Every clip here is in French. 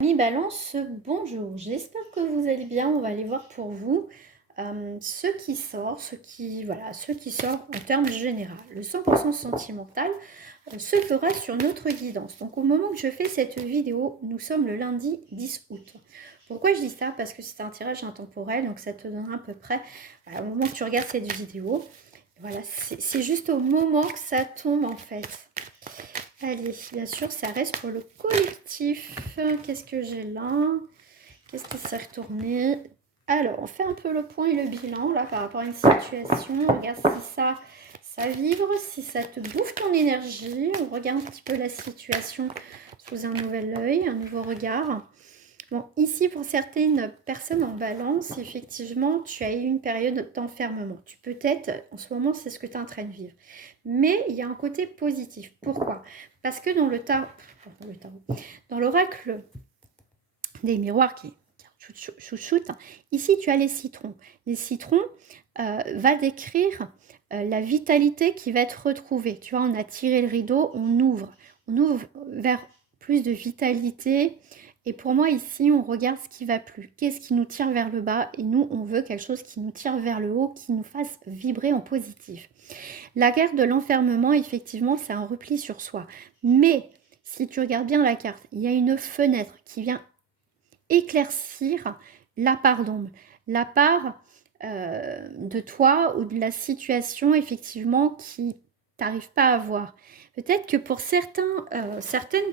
Amis Balance, bonjour, j'espère que vous allez bien. On va aller voir pour vous ce qui sort, ce qui sort en termes généraux. Le 100% sentimental se fera sur notre guidance. Donc au moment où je fais cette vidéo, nous sommes le lundi 10 août. Pourquoi je dis ça? Parce que c'est un tirage intemporel, donc ça te donnera à peu près, voilà, au moment que tu regardes cette vidéo, voilà, c'est juste au moment que ça tombe en fait. Allez, bien sûr, ça reste pour le collectif. Qu'est-ce que j'ai là? Qu'est-ce qui s'est retourné? Alors, on fait un peu le point et le bilan là par rapport à une situation. On regarde si ça vibre, si ça te bouffe ton énergie. On regarde un petit peu la situation sous un nouvel œil, un nouveau regard. Bon, ici, pour certaines personnes en balance, effectivement, tu as eu une période d'enfermement. Tu peut-être, en ce moment, c'est ce que tu es en train de vivre. Mais il y a un côté positif. Pourquoi? Parce que dans l'oracle des miroirs qui chouchoute, ici, tu as les citrons. Les citrons va décrire la vitalité qui va être retrouvée. Tu vois, on a tiré le rideau, on ouvre vers plus de vitalité. Et pour moi, ici, on regarde ce qui va plus. Qu'est-ce qui nous tire vers le bas? Et nous, on veut quelque chose qui nous tire vers le haut, qui nous fasse vibrer en positif. La carte de l'enfermement, effectivement, c'est un repli sur soi. Mais, si tu regardes bien la carte, il y a une fenêtre qui vient éclaircir la part d'ombre. La part de toi ou de la situation, effectivement, qui t'arrive pas à voir. Peut-être que pour certaines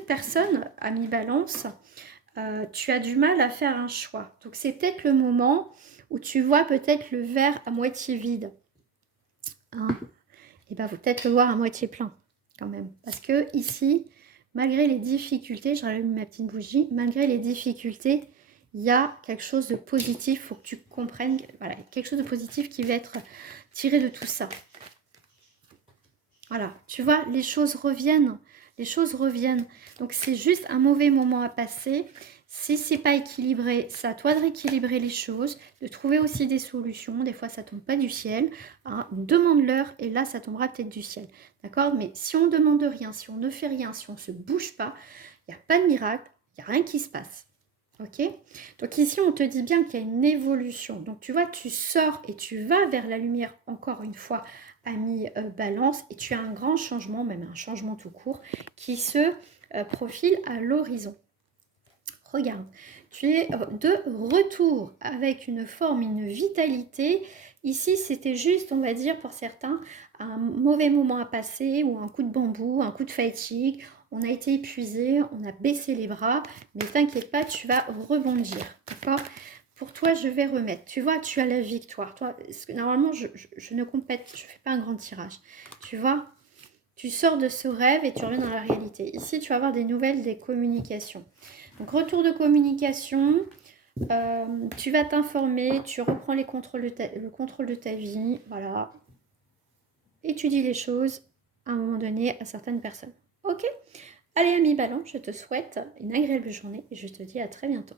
personnes, amis balance, tu as du mal à faire un choix. Donc c'est peut-être le moment où tu vois peut-être le verre à moitié vide. Hein, et bien, faut peut-être le voir à moitié plein, quand même. Parce que ici, malgré les difficultés, je rallume ma petite bougie, malgré les difficultés, il y a quelque chose de positif. Il faut que tu comprennes, voilà, quelque chose de positif qui va être tiré de tout ça. Voilà, tu vois, les choses reviennent. Les choses reviennent. Donc, c'est juste un mauvais moment à passer. Si c'est pas équilibré, c'est à toi de rééquilibrer les choses, de trouver aussi des solutions. Des fois, ça tombe pas du ciel. Hein. Demande-leur et là, ça tombera peut-être du ciel. D'accord? Mais si on ne demande rien, si on ne fait rien, si on ne se bouge pas, il n'y a pas de miracle, il n'y a rien qui se passe. Ok? Donc ici, on te dit bien qu'il y a une évolution. Donc tu vois, tu sors et tu vas vers la lumière encore une fois, ami balance, et tu as un grand changement, même un changement tout court, qui se profile à l'horizon. Regarde, tu es de retour avec une forme, une vitalité. Ici, c'était juste, on va dire, pour certains, un mauvais moment à passer ou un coup de bambou, un coup de fatigue. On a été épuisé, on a baissé les bras, mais t'inquiète pas, tu vas rebondir, d'accord? Pour toi, je vais remettre. Tu vois, tu as la victoire. Toi, normalement, je ne compète, je ne fais pas un grand tirage. Tu vois, tu sors de ce rêve et tu reviens dans la réalité. Ici, tu vas avoir des nouvelles, des communications. Donc, retour de communication, tu vas t'informer, tu reprends le contrôle de ta vie, voilà. Et tu dis les choses à un moment donné à certaines personnes. Ok? Allez, ami ballon, je te souhaite une agréable journée et je te dis à très bientôt.